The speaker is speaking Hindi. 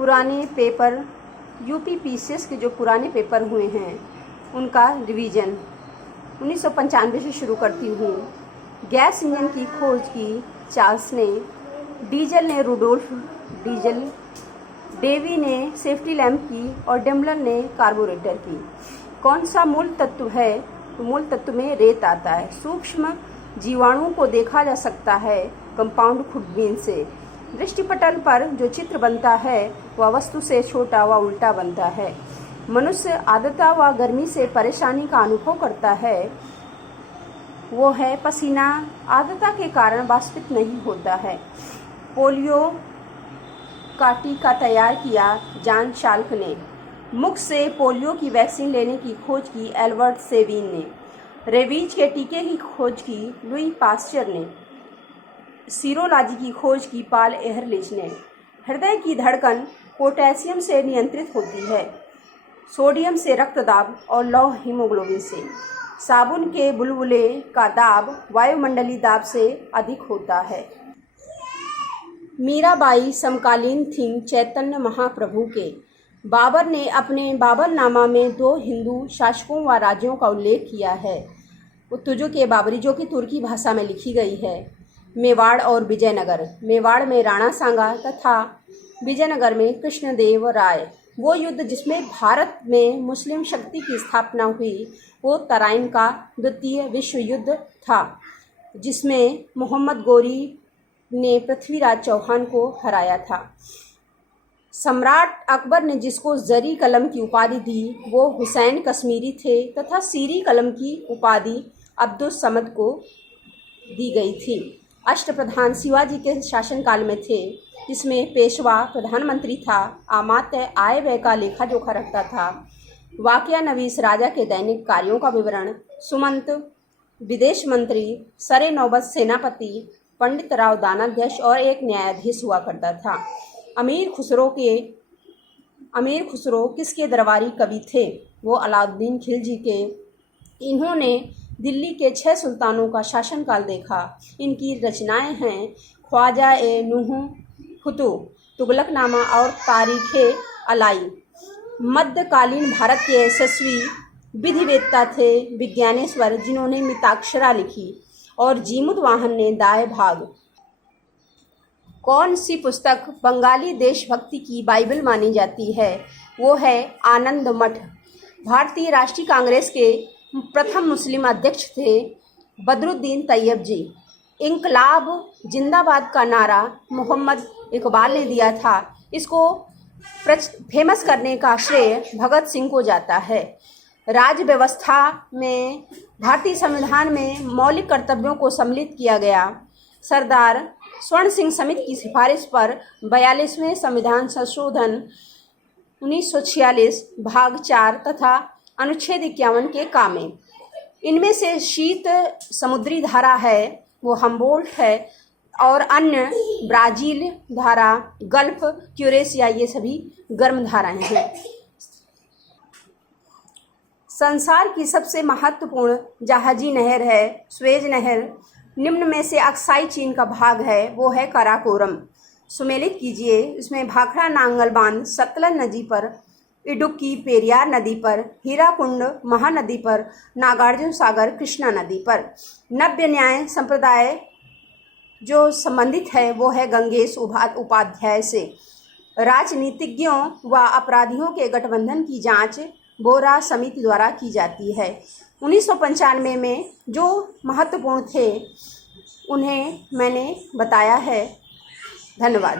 पुराने पेपर यूपीपीसीएस के जो पुराने पेपर हुए हैं उनका रिवीजन 1995 से शुरू करती हूँ। गैस इंजन की खोज की चार्ल्स ने, डीजल ने रुडोल्फ डीजल, डेवी ने सेफ्टी लैंप की और डेमलर ने कार्बोरेटर की। कौन सा मूल तत्व है? तो मूल तत्व में रेत आता है। सूक्ष्म जीवाणुओं को देखा जा सकता है कंपाउंड खुडबीन से। दृष्टिपटल पर जो चित्र बनता है वह वस्तु से छोटा व उल्टा बनता है। मनुष्य आर्द्रता व गर्मी से परेशानी का अनुभव करता है, वो है पसीना आर्द्रता के कारण वाष्पित नहीं होता है। पोलियो का टीका तैयार किया जॉन चाल्क ने। मुख से पोलियो की वैक्सीन लेने की खोज की एल्बर्ट सेविन ने। रेबीज के टीके की खोज की लुई पास्चर ने। सीरोलॉजी की खोज की पॉल एहरलिच ने। हृदय की धड़कन पोटेशियम से नियंत्रित होती है, सोडियम से रक्तदाब और लौह हीमोग्लोबिन से। साबुन के बुलबुले का दाब वायुमंडलीय दाब से अधिक होता है। मीराबाई समकालीन थीं चैतन्य महाप्रभु के। बाबर ने अपने बाबरनामा में 2 हिंदू शासकों व राज्यों का उल्लेख किया है। तुजुक के बाबरी, जो कि तुर्की भाषा में लिखी गई है। मेवाड़ और विजयनगर। मेवाड़ में राणा सांगा तथा विजयनगर में कृष्णदेव राय। वो युद्ध जिसमें भारत में मुस्लिम शक्ति की स्थापना हुई वो तराइन का द्वितीय विश्व युद्ध था, जिसमें मोहम्मद गोरी ने पृथ्वीराज चौहान को हराया था। सम्राट अकबर ने जिसको जरी कलम की उपाधि दी वो हुसैन कश्मीरी थे तथा सीरी कलम की उपाधि अब्दुल समद को दी गई थी। अष्टप्रधान शिवाजी के शासनकाल में थे, जिसमें पेशवा प्रधानमंत्री था, अमात्य आय व्यय का लेखा जोखा रखता था, वाकया नवीस राजा के दैनिक कार्यों का विवरण, सुमंत विदेश मंत्री, सरे नौबत सेनापति, पंडित राव दानाध्यक्ष और एक न्यायाधीश हुआ करता था। अमीर खुसरो किसके दरबारी कवि थे? वो अलाउद्दीन खिलजी के। इन्होंने दिल्ली के 6 सुल्तानों का शासनकाल देखा। इनकी रचनाएं हैं ख्वाजा ए नूह फुतू, तुगलकनामा और तारीखे अलाई। मध्यकालीन भारत के यशस्वी विधिवेत्ता थे विज्ञानेश्वर, जिन्होंने मिताक्षरा लिखी, और जीमुत वाहन ने दाए भाग। कौन सी पुस्तक बंगाली देशभक्ति की बाइबल मानी जाती है? वो है आनंद मठ। भारतीय राष्ट्रीय कांग्रेस के प्रथम मुस्लिम अध्यक्ष थे बदरुद्दीन तैयब जी। इंकलाब जिंदाबाद का नारा मोहम्मद इकबाल ने दिया था। इसको फेमस करने का श्रेय भगत सिंह को जाता है। राज्य व्यवस्था में भारतीय संविधान में मौलिक कर्तव्यों को सम्मिलित किया गया। सरदार स्वर्ण सिंह समिति की सिफारिश पर 42वें संविधान संशोधन 1946 भाग 4 तथा अनुच्छेद 51 के कामे। इनमें से शीत समुद्री धारा है वो हम्बोल्ट है, और अन्य ब्राज़ील धारा, गल्फ, क्यूरेशिया, ये सभी गर्म धाराएं हैं। संसार की सबसे महत्वपूर्ण जहाजी नहर है स्वेज नहर। निम्न में से अक्साई चीन का भाग है वो है काराकोरम। सुमेलित कीजिए। इसमें भाखड़ा नांगल बांध सतलज नदी पर, इडुक्की पेरियार नदी पर, हीराकुंड महानदी पर, नागार्जुन सागर कृष्णा नदी पर। नव्य न्याय संप्रदाय जो संबंधित है वो है गंगेश उपाध्याय से। राजनीतिज्ञों व अपराधियों के गठबंधन की जांच बोरा समिति द्वारा की जाती है। 1995 में जो महत्वपूर्ण थे उन्हें मैंने बताया है। धन्यवाद।